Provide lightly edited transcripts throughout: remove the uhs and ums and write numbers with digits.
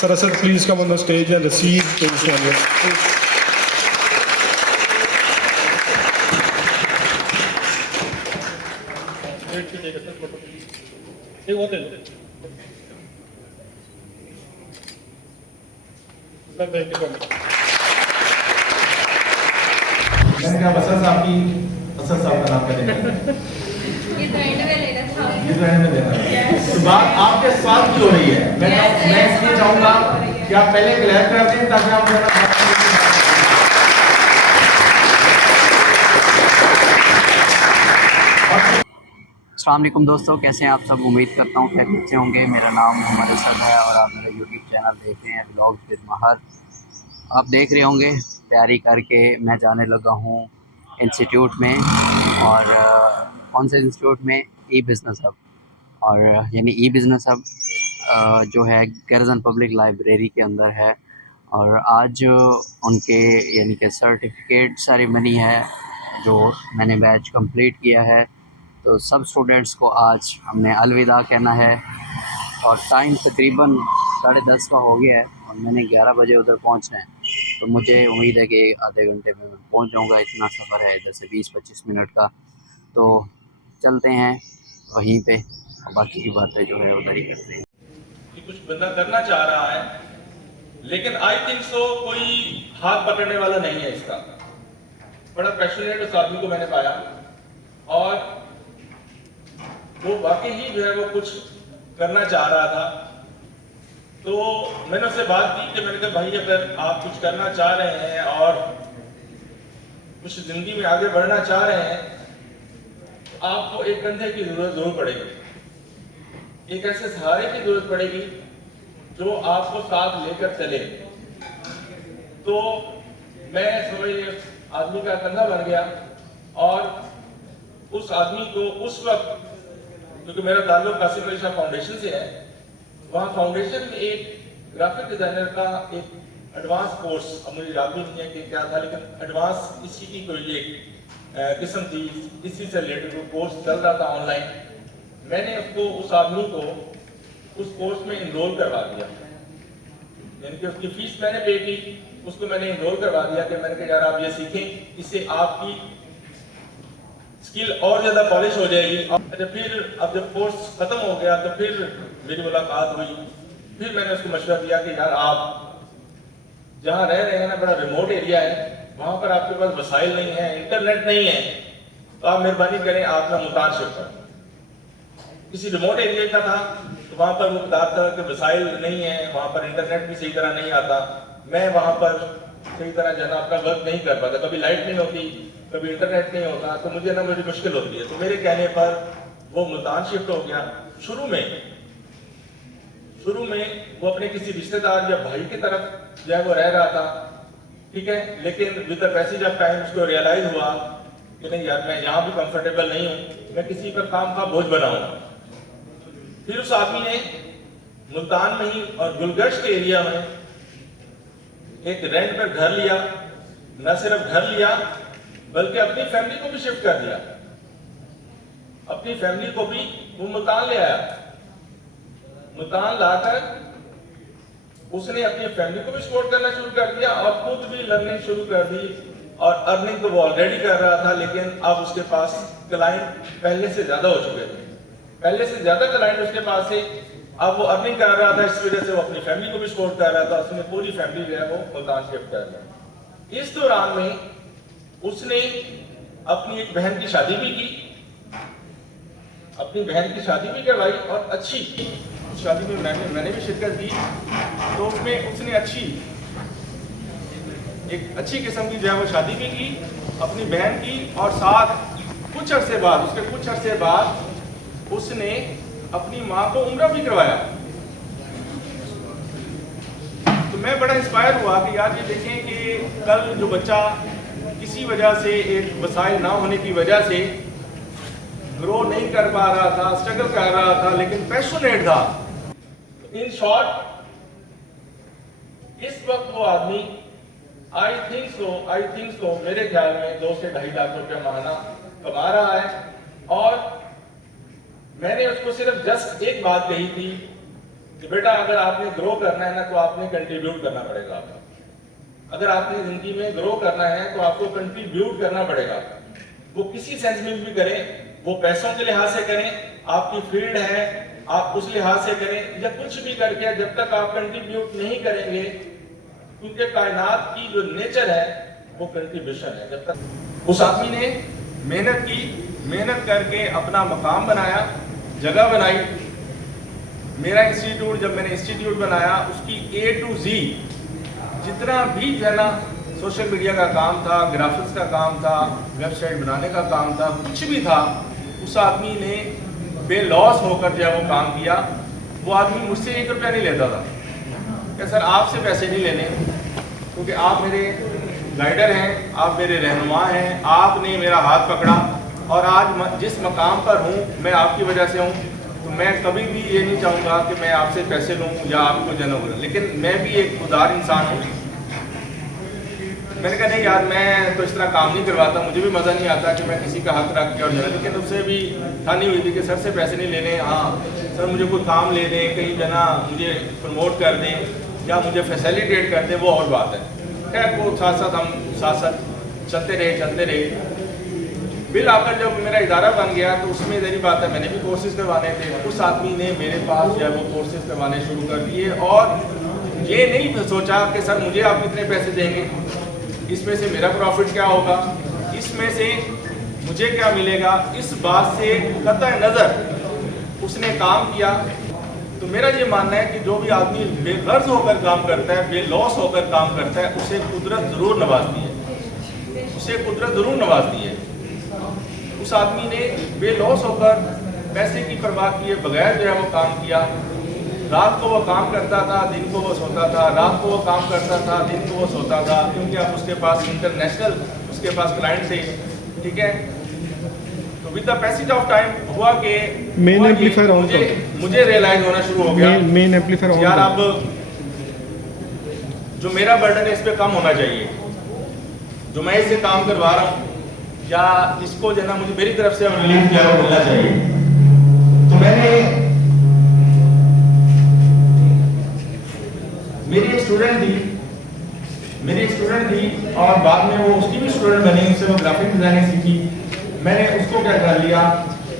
Sarasat, please come on the stage and receive Prince Daniel. मैंने कहा बसर साहब की बसर साहब का नाम क्या देना ये तो एंड में लेना था। ये तो एंड में देना तो बात आपके साथ की हो रही है। मैं इसलिए चाहूंगा कि आप पहले क्लैप कर दें ताकि आप अस्सलाम वालेकुम दोस्तों, कैसे हैं आप सब। उम्मीद करता हूँ खैरियत से होंगे। मेरा नाम मोहम्मद असद है और आप मेरा यूट्यूब चैनल देख रहे हैं व्लॉग्स विद महर। आप देख रहे होंगे तैयारी करके मैं जाने लगा हूँ इंस्टीट्यूट में, और कौन से इंस्टीट्यूट में, ई बिज़नेस हब। और यानी ई बिज़नेस हब जो है गर्जन पब्लिक लाइब्रेरी के अंदर है। और आज उनके यानी कि सर्टिफिकेट सेरेमनी है जो मैंने बैच कंप्लीट किया है। तो सब स्टूडेंट्स को आज हमने अलविदा कहना है और टाइम तकरीबन 10:30 का हो गया है और मैंने 11 बजे उधर पहुंचना है। तो मुझे उम्मीद है कि आधे घंटे में मैं पहुंच जाऊंगा। इतना सफ़र है इधर से 20-25 मिनट का। तो चलते हैं वहीं पे और बाकी की बातें जो है उधर ही करते हैं। कि कुछ बंदा करना चाह रहा है लेकिन आई थिंक सो कोई हाथ पकड़ने वाला नहीं है इसका। बड़ा पैशनेट उस आदमी को मैंने पाया और वो वाकई ही जो है वो कुछ करना चाह रहा था। तो मैंने उससे बात की कि मैंने कहा भाई अगर आप कुछ करना चाह रहे हैं और कुछ जिंदगी में आगे बढ़ना चाह रहे हैं तो आपको एक कंधे की जरूरत पड़ेगी, एक ऐसे सहारे की जरूरत पड़ेगी जो आपको साथ लेकर चले। तो मैं समझ आदमी का कंधा बन गया और उस आदमी को उस वक्त, क्योंकि मेरा ताल्लुक कासिम अली शाह फाउंडेशन से है, वहाँ फाउंडेशन में एक ग्राफिक डिजाइनर का एक एडवांस कोर्स, अब मुझे याद भी नहीं है कि क्या था, लेकिन एडवांस इसी की कोई एक किस्म थी, इसी से रिलेटेड कोर्स चल रहा था ऑनलाइन। मैंने उसको, उस आदमी को उस कोर्स में इनरोल करवा दिया, यानी कि उसकी फीस मैंने पे की, उसको मैंने इनरोल करवा दिया कि मैंने कहा यार आप ये सीखें, इससे आपकी स्किल और ज्यादा पॉलिश हो जाएगी। अच्छा, फिर अब जब कोर्स खत्म हो गया तो फिर मेरी मुलाकात हुई। फिर मैंने उसको मशवरा दिया कि यार आप जहाँ रह रहे हैं ना, बड़ा रिमोट एरिया है, वहां पर आपके पास वसाइल नहीं है, इंटरनेट नहीं है, तो आप मेहरबानी करें आप ना मुल्तान शिफ्ट करें। किसी रिमोट एरिया का था तो वहां पर वो बता था कि वसाइल नहीं है, वहां पर इंटरनेट भी सही तरह नहीं आता, मैं वहां पर सही तरह जो है अपना वर्क नहीं कर पाता, कभी लाइट नहीं होती, कभी इंटरनेट नहीं होता, तो मुझे मुश्किल होती है। तो मेरे कहने पर वो मुल्तान शिफ्ट हो गया। शुरू में वो अपने किसी रिश्तेदार या भाई की तरफ जो है वो रह रहा था, ठीक है, लेकिन with the passage of time उसको रियलाइज हुआ कि नहीं यार मैं यहाँ भी कंफर्टेबल नहीं हूँ, मैं किसी पर काम का बोझ बनाऊंगा। फिर उस आदमी ने मुल्तान में ही और गुलगश्त के एरिया में एक रेंट पर घर लिया। न सिर्फ घर लिया बल्कि अपनी फैमिली को भी शिफ्ट कर दिया, अपनी फैमिली को भी वो मुल्तान ले आया। मुल्तान लाकर उसने अपनी फैमिली को भी सपोर्ट करना शुरू कर दिया और खुद भी लर्निंग शुरू कर दी। और अर्निंग तो वो ऑलरेडी कर रहा था, लेकिन अब उसके पास क्लाइंट पहले से ज्यादा हो चुके थे, पहले से ज्यादा क्लाइंट उसके पास है। अब वो अर्निंग कर रहा था, इस वजह से वो अपनी फैमिली को भी सपोर्ट कर रहा था, उसने पूरी फैमिली जो है वो मुल्तान शिफ्ट कर दिया। इस दौरान में उसने अपनी एक बहन की शादी भी की, अपनी बहन की शादी भी करवाई और अच्छी शादी में मैंने भी शिरकत की। तो उसमें उसने एक अच्छी किस्म की जो है वो शादी भी की अपनी बहन की, और साथ कुछ अरसे बाद उसने अपनी माँ को उम्रा भी करवाया। तो मैं बड़ा इंस्पायर हुआ कि यार ये देखें कि कल जो बच्चा किसी वजह से, एक वसाइल ना होने की वजह से ग्रो नहीं कर पा रहा था, स्ट्रगल कर रहा था, लेकिन पैशनेट था। इन शॉर्ट इस वक्त वो आदमी आई थिंक सो मेरे ख्याल में 2 से 2.5 लाख रुपया महीना कमा रहा है। और मैंने उसको सिर्फ जस्ट एक बात कही थी कि बेटा अगर आपने ग्रो करना है ना तो आपने कंट्रीब्यूट करना पड़ेगा आपको। अगर आपने जिंदगी में ग्रो करना है तो आपको कंट्रीब्यूट करना पड़ेगा। वो किसी सेंस में भी करें, वो पैसों के लिहाज से करें, आपकी फील्ड है आप उस लिहाज से करें, या कुछ भी करके जब तक आप कंट्रीब्यूट नहीं करेंगे, क्योंकि कायनात की जो नेचर है वो कंट्रीब्यूशन है। जब तक उस आदमी ने मेहनत की, मेहनत करके अपना मकाम बनाया, जगह बनाई। मेरा इंस्टीट्यूट, जब मैंने इंस्टीट्यूट बनाया, उसकी A to Z जितना भी जो है ना सोशल मीडिया का काम था, ग्राफिक्स का काम था, वेबसाइट बनाने का काम था, कुछ भी था, उस आदमी ने बेलॉस होकर जो है वो काम किया। वो आदमी मुझसे 1 रुपया नहीं लेता था कि सर आपसे पैसे नहीं लेने, क्योंकि आप मेरे गाइडर हैं, आप मेरे रहनुमा हैं, आपने मेरा हाथ पकड़ा और आज जिस मकाम पर हूँ मैं आपकी वजह से हूँ। तो मैं कभी भी ये नहीं चाहूँगा कि मैं आपसे पैसे लूँ या आपको जन्म हो, लेकिन मैं भी एक उदार इंसान हूँ। मैंने कहा नहीं यार, मैं तो इस तरह काम नहीं करवाता, मुझे भी मज़ा नहीं आता कि मैं किसी का हक रख के और जना, लेकिन उससे भी ठानी हुई थी कि सर से पैसे नहीं लेने। हाँ सर, मुझे कोई काम ले दें, कहीं जना मुझे प्रमोट कर दें या मुझे फैसिलिटेट कर दें, वो और बात है। खैर वो साथ साथ हम साथ चलते रहे। बिल आकर जब मेरा इदारा बन गया तो उसमें जरी बात है, मैंने भी कोर्सेज करवाने थे। उस आदमी ने मेरे पास जो है वो कोर्सेज करवाने शुरू कर दिए और ये नहीं सोचा कि सर मुझे आप कितने पैसे देंगे, इसमें से मेरा प्रॉफिट क्या होगा, इसमें से मुझे क्या मिलेगा। इस बात से कतई नज़र उसने काम किया। तो मेरा ये मानना है कि जो भी आदमी बेगर्ज होकर काम करता है, बेलॉस होकर काम करता है, उसे कुदरत ज़रूर नवाजती है, उसे कुदरत ज़रूर नवाजती है। उस आदमी ने बेलॉस होकर पैसे की परवाह किए बगैर जो है वो काम किया। रात को वो काम करता था, दिन को वो सोता था, रात को वो काम करता था, दिन को वो सोता था, क्योंकि अब उसके पास इंटरनेशनल उसके पास क्लाइंट थे। ठीक है, तो with the passage of time हुआ कि मेन एम्पलीफायर ऑन मुझे रियलाइज होना शुरू हो गया, मेन एम्पलीफायर ऑन, यार अब जो मेरा बर्डन है इस पे कम होना चाहिए, जो मैं इससे काम करवा रहा हूँ या इसको जो है ना मुझे मेरी तरफ से रिलीफ क्या मिलना चाहिए। तो मैंने मेरी एक स्टूडेंट थी और बाद में वो उसकी भी स्टूडेंट बनी, उससे वो ग्राफिक डिजाइनिंग सीखी। मैंने उसको क्या कर लिया,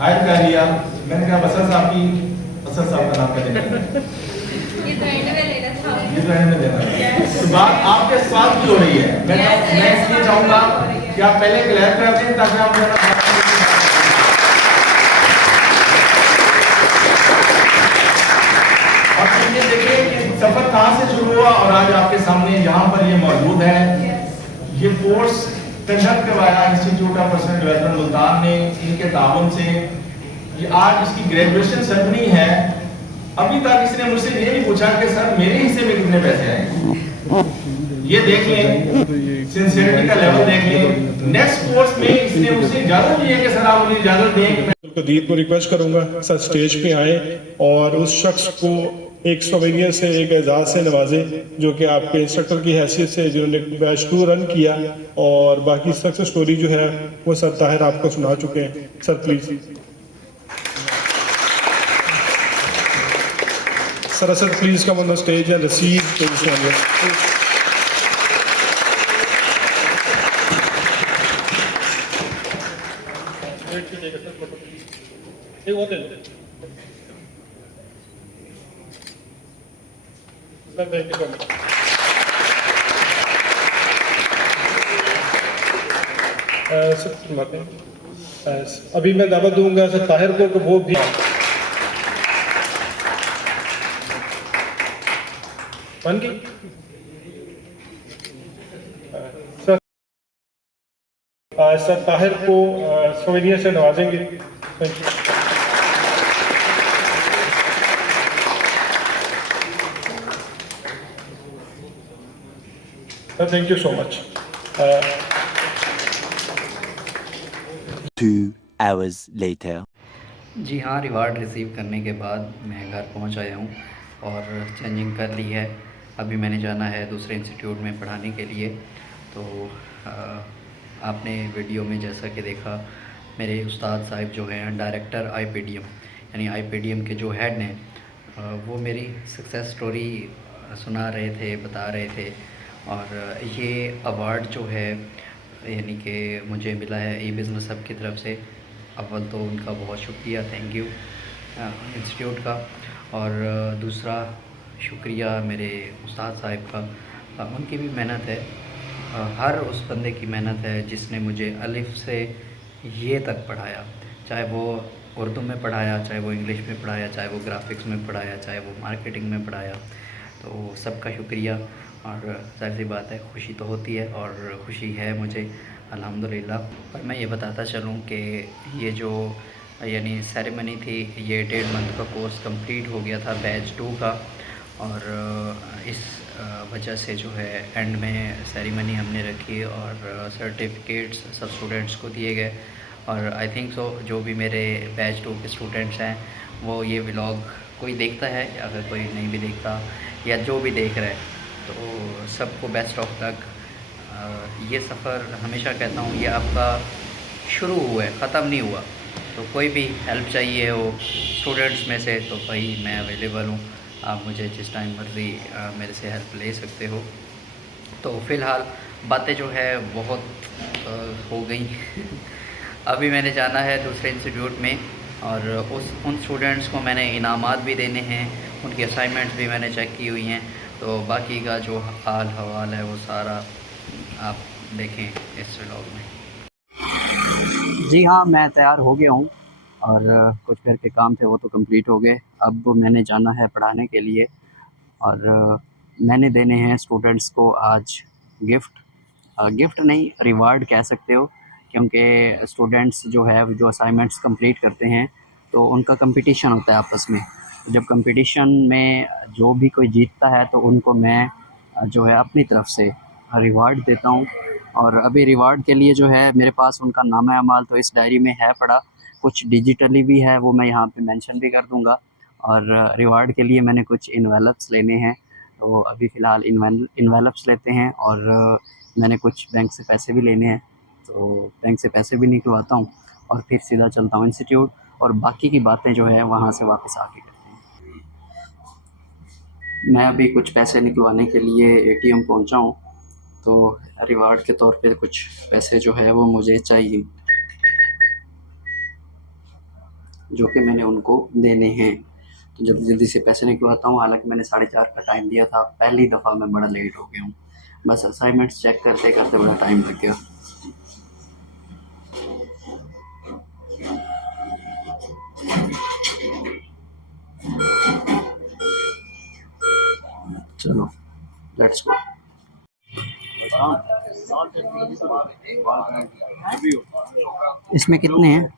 हायर कर लिया। मैंने कहा बसर साहब का नाम क्या देना, ये तो एंड में लेना था, ये तो एंड में देना। तो बात आपके साथ की हो रही है। मैं इसलिए चाहूंगा कि आप पहले क्लियर कर दें ताकि आप ये देखिए कि सफर कहां से शुरू हुआ और आज आपके सामने यहाँ पर ये मौजूद है। ये कोर्स कंडक्ट करवाया institute of personal development Multan ने, इनके ताउन से। ये आज इसकी ग्रेजुएशन सेरेमनी है। अभी तक इसने मुझसे ये नहीं पूछा कि सर मेरे हिस्से में कितने पैसे आए। ये देख लें, सिंसियरिटी का लेवल देख लें। नेक्स्ट कोर्स में इसने मुझसे इजाजत दी है कि सर आप मुझे इजाजत दें। कदीर को रिक्वेस्ट करूंगा सर स्टेज पे आए और उस शख्स को एक सोवेनियर से, एक एजाज से नवाजे जो कि आपके इंस्ट्रक्टर की हैसियत से जिन्होंने बैच 2 रन किया, और बाकी सक्सेस स्टोरी जो है वो सर ताहिर आपको सुना चुके हैं। Sir please. Sir please come on the stage and receive the souvenir. अभी मैं दावत दूंगा सर ताहिर को कि वो भी बन गई। सर ताहिर को सोवेनियर से नवाजेंगे। Thank you. Thank you so much. 2 hours later. जी हाँ, रिवार्ड रिसीव करने के बाद मैं घर पहुंच आया हूं और चेंजिंग कर ली है। अभी मैंने जाना है दूसरे इंस्टीट्यूट में पढ़ाने के लिए। तो आपने वीडियो में जैसा कि देखा, मेरे उस्ताद साहिब जो हैं डायरेक्टर IPDM यानी IPDM के जो हेड हैं वो मेरी सक्सेस स्टोरी सुना रहे थे, बता रहे थे। और ये अवार्ड जो है यानी कि मुझे मिला है ई बिज़नेस हब की तरफ से। अव्वल तो उनका बहुत शुक्रिया, थैंक यू इंस्टीट्यूट का। और दूसरा शुक्रिया मेरे उस्ताद साहिब का। उनकी भी मेहनत है, हर उस बंदे की मेहनत है जिसने मुझे अलिफ से ये तक पढ़ाया, चाहे वो उर्दू में पढ़ाया, चाहे वो इंग्लिश में पढ़ाया, चाहे वो ग्राफिक्स में पढ़ाया, चाहे वो मार्केटिंग में पढ़ाया। तो सबका शुक्रिया। और ज़ाहिर सी बात है, खुशी तो होती है और खुशी है मुझे अल्हम्दुलिल्लाह। पर मैं ये बताता चलूँ कि ये जो यानी सेरेमनी थी, ये 1.5 मंथ का कोर्स कंप्लीट हो गया था बैच 2 का। और इस वजह से जो है एंड में सेरेमनी हमने रखी और सर्टिफिकेट्स सब स्टूडेंट्स को दिए गए। और आई थिंक सो जो भी मेरे बैच 2 के स्टूडेंट्स हैं वो ये व्लॉग कोई देखता है, या अगर कोई नहीं भी देखता या जो भी देख रहा है तो सबको बेस्ट ऑफ लक। ये सफ़र हमेशा कहता हूँ ये आपका शुरू हुआ है, ख़त्म नहीं हुआ। तो कोई भी हेल्प चाहिए हो स्टूडेंट्स में से तो भाई मैं अवेलेबल हूँ, आप मुझे जिस टाइम मर्ज़ी मेरे से हेल्प ले सकते हो। तो फ़िलहाल बातें जो है बहुत हो गई अभी मैंने जाना है दूसरे इंस्टीट्यूट में और उन स्टूडेंट्स को मैंने इनामात भी देने हैं, उनकी असाइनमेंट्स भी मैंने चेक की हुई हैं। तो बाकी का जो हाल हवाल है वो सारा आप देखें इस व्लॉग में। जी हाँ, मैं तैयार हो गया हूँ और कुछ घर के काम थे वो तो कंप्लीट हो गए। अब मैंने जाना है पढ़ाने के लिए और मैंने देने हैं स्टूडेंट्स को आज गिफ्ट। गिफ्ट नहीं, रिवार्ड कह सकते हो, क्योंकि स्टूडेंट्स जो है जो असाइनमेंट्स कंप्लीट करते हैं तो उनका कंपटीशन होता है आपस में। तो जब कंपटीशन में जो भी कोई जीतता है तो उनको मैं जो है अपनी तरफ से रिवार्ड देता हूँ। और अभी रिवार्ड के लिए जो है मेरे पास उनका नाम अमाल तो इस डायरी में है पड़ा, कुछ डिजिटली भी है, वो मैं यहाँ पे मेंशन भी कर दूँगा। और रिवार्ड के लिए मैंने कुछ इन्वेलप्स लेने हैं, तो अभी फ़िलहाल इन्वेलप्स लेते हैं। और मैंने कुछ बैंक से पैसे भी लेने हैं, तो बैंक से पैसे भी निकलवाता हूँ और फिर सीधा चलता हूँ इंस्टीट्यूट और बाकी की बातें जो है वहाँ से वापस आके करते हैं। मैं अभी कुछ पैसे निकलवाने के लिए एटीएम पहुँचा हूँ, तो रिवार्ड के तौर पे कुछ पैसे जो है वो मुझे चाहिए, जो कि मैंने उनको देने हैं। तो जल्दी जल्दी से पैसे निकलवाता हूँ। हालांकि मैंने 4:30 का टाइम दिया था, पहली दफ़ा मैं बड़ा लेट हो गया हूँ, बस असाइनमेंट्स चेक करते करते बड़ा टाइम लग गया। चलो लेट्स गो। इसमें कितने हैं?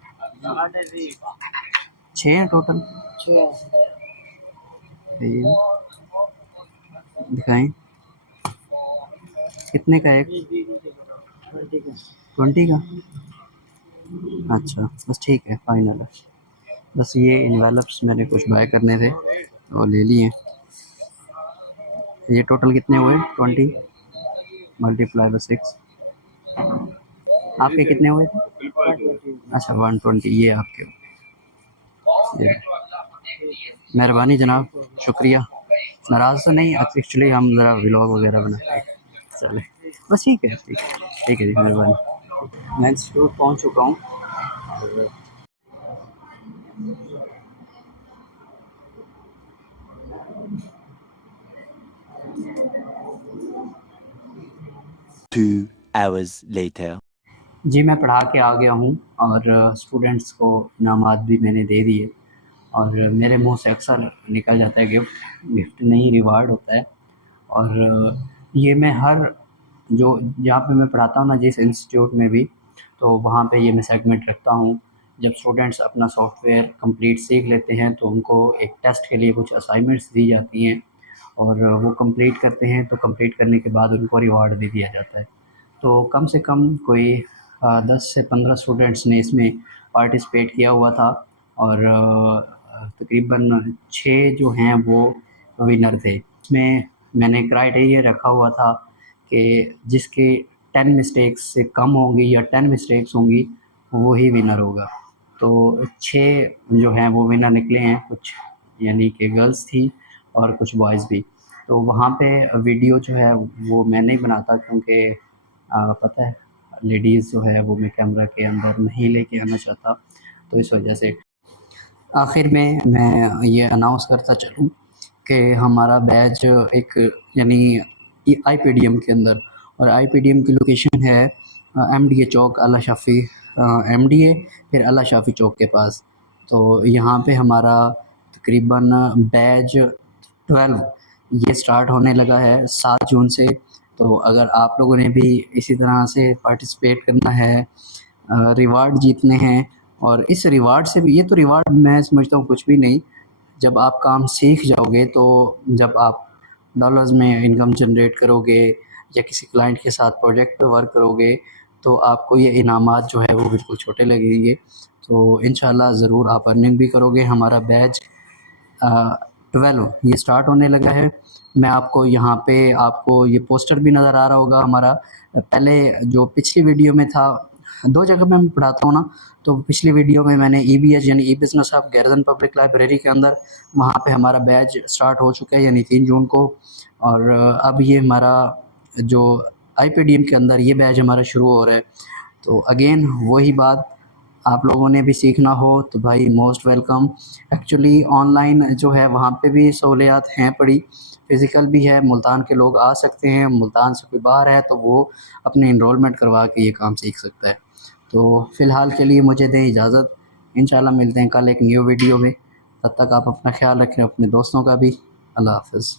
6 हैं टोटल। ये दिखाएं कितने का है? 20 का। अच्छा बस ठीक है, फाइनल है। बस ये इन्वेलप्स मैंने कुछ बाय करने थे और ले लिए। ये टोटल कितने हुए? 20 मल्टीप्लाई बाय 6। आपके कितने हुए थे? अच्छा 120, ये आपके। ये मेहरबानी जनाब, शुक्रिया। नाराज़ तो नहीं, एक्चुअली हम ज़रा व्लॉग वगैरह बनाते हैं, चले बस ठीक है, ठीक है जी, मेहरबानी। मैं इंस्टीट्यूट पहुंच चुका हूँ। 2 hours later. जी मैं पढ़ा के आ गया हूँ और स्टूडेंट्स को इनामात भी मैंने दे दिए। और मेरे मुंह से अक्सर निकल जाता है गिफ्ट नहीं, रिवार्ड होता है। और ये मैं हर जो जहाँ पे मैं पढ़ाता हूँ ना, जिस इंस्टीट्यूट में भी, तो वहाँ पे ये मैं सेगमेंट रखता हूँ। जब स्टूडेंट्स अपना सॉफ्टवेयर कंप्लीट सीख लेते हैं तो उनको एक टेस्ट के लिए कुछ असाइनमेंट्स दी जाती हैं और वो कंप्लीट करते हैं, तो कंप्लीट करने के बाद उनको रिवार्ड भी दिया जाता है। तो कम से कम कोई 10 से 15 स्टूडेंट्स ने इसमें पार्टिसिपेट किया हुआ था और तकरीबन 6 जो हैं वो विनर थे। इसमें मैंने क्राइटेरिया रखा हुआ था कि जिसके 10 मिस्टेक्स से कम होंगी या 10 मिस्टेक्स होंगी वो ही विनर होगा। तो 6 जो हैं वो विनर निकले हैं। कुछ यानी कि गर्ल्स थी और कुछ बॉयज़ भी। तो वहाँ पे वीडियो जो है वो मैं नहीं बनाता, क्योंकि पता है लेडीज़ जो है वो मैं कैमरा के अंदर नहीं लेके आना चाहता, तो इस वजह से। आखिर में मैं ये अनाउंस करता चलूँ कि हमारा बैच एक यानी आईपीडीएम के अंदर, और आईपीडीएम की लोकेशन है एमडीए चौक, अला शाफ़ी एमडीए, फिर अला शाफ़ी चौक के पास। तो यहाँ पे हमारा तकरीबन बैच 12 ये स्टार्ट होने लगा है 7 जून से। तो अगर आप लोगों ने भी इसी तरह से पार्टिसिपेट करना है, रिवार्ड जीतने हैं, और इस रिवार्ड से भी, ये तो रिवार्ड मैं समझता हूँ कुछ भी नहीं, जब आप काम सीख जाओगे तो जब आप डॉलर्स में इनकम जनरेट करोगे या किसी क्लाइंट के साथ प्रोजेक्ट पे वर्क करोगे तो आपको ये इनामात जो है वो बिल्कुल छोटे लगेंगे। तो इंशाल्लाह ज़रूर आप अर्निंग भी करोगे। हमारा बैच 12 ये स्टार्ट होने लगा है। मैं आपको यहाँ पे आपको ये पोस्टर भी नज़र आ रहा होगा हमारा। पहले जो पिछली वीडियो में था, 2 जगह मैं पढ़ाता हूँ ना, तो पिछली वीडियो में मैंने ईबीएस यानी ई बिज़नेस हब गैरजन पब्लिक लाइब्रेरी के अंदर वहाँ पे हमारा बैच स्टार्ट हो चुका है यानी 3 जून को। और अब ये हमारा जो आईपीडीएम के अंदर ये बैच हमारा शुरू हो रहा है। तो अगेन वही बात, आप लोगों ने भी सीखना हो तो भाई मोस्ट वेलकम। एक्चुअली ऑनलाइन जो है वहाँ पे भी सहूलियात हैं पड़ी, फ़िज़िकल भी है, मुल्तान के लोग आ सकते हैं, मुल्तान से कोई बाहर है तो वो अपने इनरोलमेंट करवा के ये काम सीख सकता है। तो फ़िलहाल के लिए मुझे दें इजाज़त, इंशाल्लाह मिलते हैं कल एक न्यू वीडियो में। तब तक आप अपना ख्याल रखें, अपने दोस्तों का भी। अल्लाह हाफ़िज़।